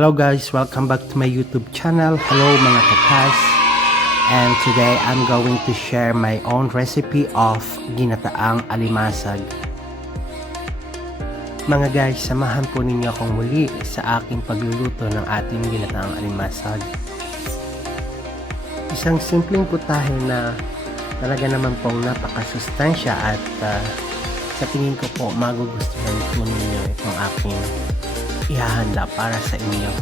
Hello guys, welcome back to my YouTube channel. Hello mga kakas. And today I'm going to share my own recipe of Ginataang Alimasag. Mga guys, samahan po ninyo akong muli sa aking pagluluto ng ating Ginataang Alimasag. Isang simpleng putahe na talaga naman pong napakasustansya at sa tingin ko po magugustuhan po ninyo itong aking ihahanda para sa inyo.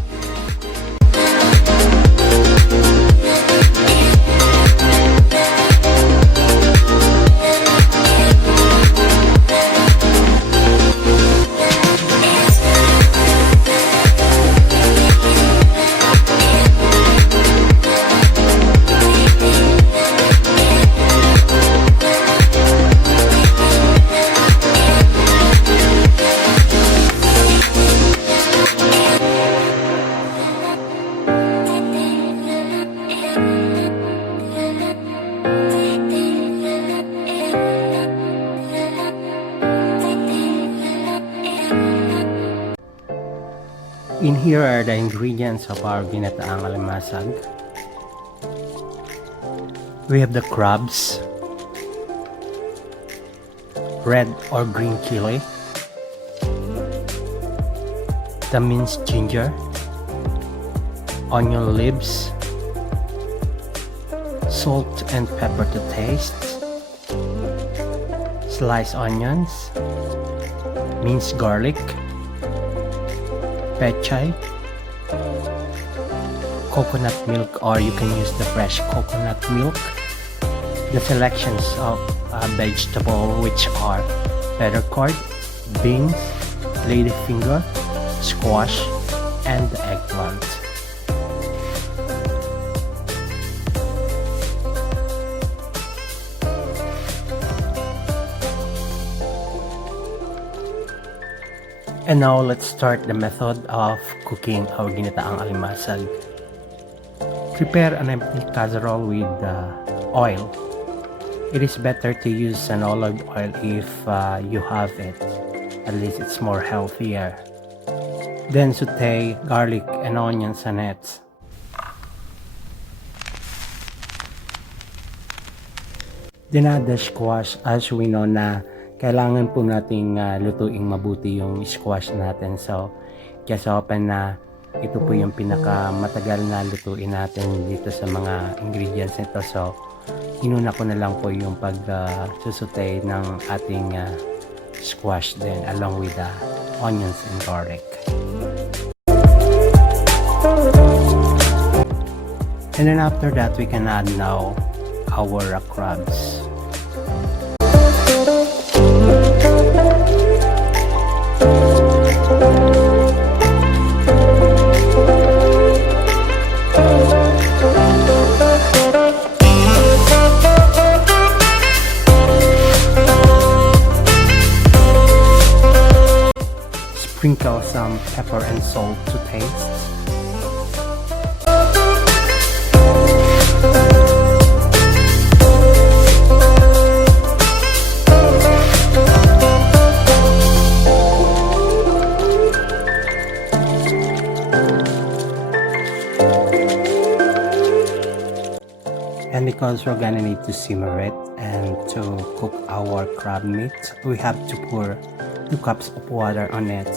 In here are the ingredients of our Ginataang Alimasag. We have the crabs, red or green chili, the minced ginger, onion leaves, salt and pepper to taste, sliced onions, minced garlic, Pechay, coconut milk, or you can use the fresh coconut milk, the selections of vegetable which are feather cord, beans, ladyfinger, squash, and the eggplant. And now let's start the method of cooking our Ginataang Alimasag. Prepare an empty casserole with oil. It is better to use an olive oil if you have it. At least it's more healthier. Then saute garlic and onions on it. Then add the squash. As we know na kailangan po nating lutuing mabuti yung squash natin. So, just open na ito po yung pinakamatagal na lutuin natin dito sa mga ingredients nito. So, inuna ko na lang po yung pag-susute ng ating squash din along with the onions and garlic. And then after that, we can add now our crabs. Sprinkle some pepper and salt to taste. And because we're gonna need to simmer it and to cook our crab meat, we have to pour 2 cups of water on it.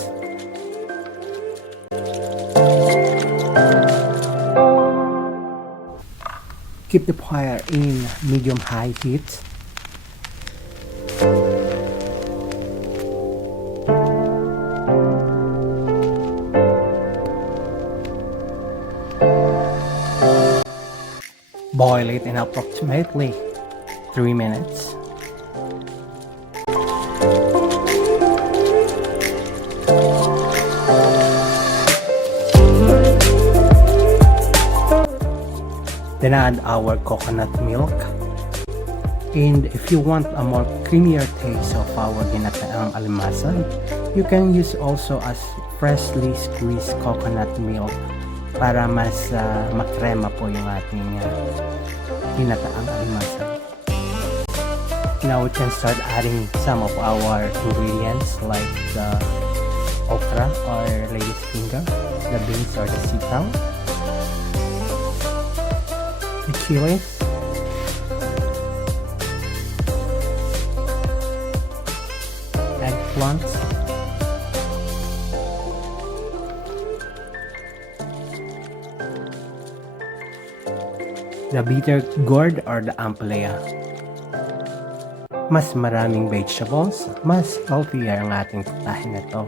Keep the fire in medium-high heat. Boil it in approximately 3 minutes. Then add our coconut milk. And if you want a more creamier taste of our Ginataang Alimasag, you can use also as freshly squeezed coconut milk para mas makrema po yung ating Ginataang Alimasag. Now we can start adding some of our ingredients like the okra or lady's finger, the beans or the sitaw, the chilies, eggplants, the bitter gourd or the ampalaya. Mas maraming vegetables, mas healthier ang ating putahe na to.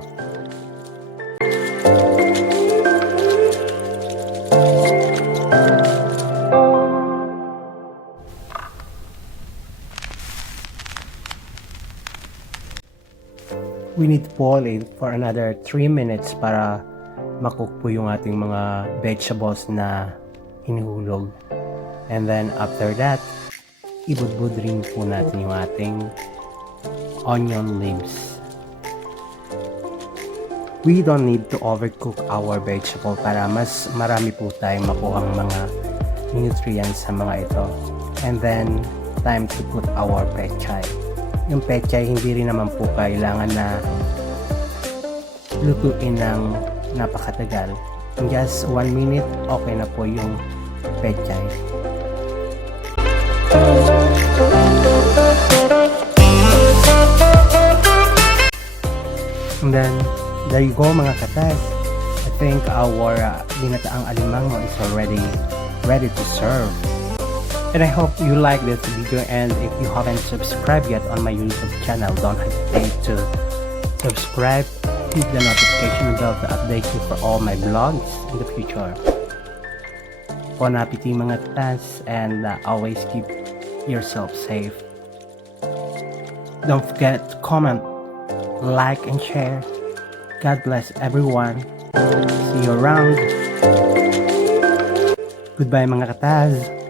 We need to boil it for another 3 minutes para makook po yung ating mga vegetables na hinihulog. And then after that, ibudbud rin po natin yung ating onion leaves. We don't need to overcook our vegetable para mas marami po tayong makuhang mga nutrients sa mga ito. And then, time to put our pechay. Yung pechay, hindi rin naman po kailangan na lutuin ng napakatagal. In just 1 minute, okay na po yung pechay. And then, there you go mga katas. I think our Ginataang Alimasag is already ready to serve. And I hope you like this video, and if you haven't subscribed yet on my YouTube channel, don't hesitate to subscribe, hit the notification bell to update you for all my vlogs in the future. Bon appetit mga katas, and always keep yourself safe. Don't forget to comment, like and share. God bless everyone. See you around. Goodbye mga katas.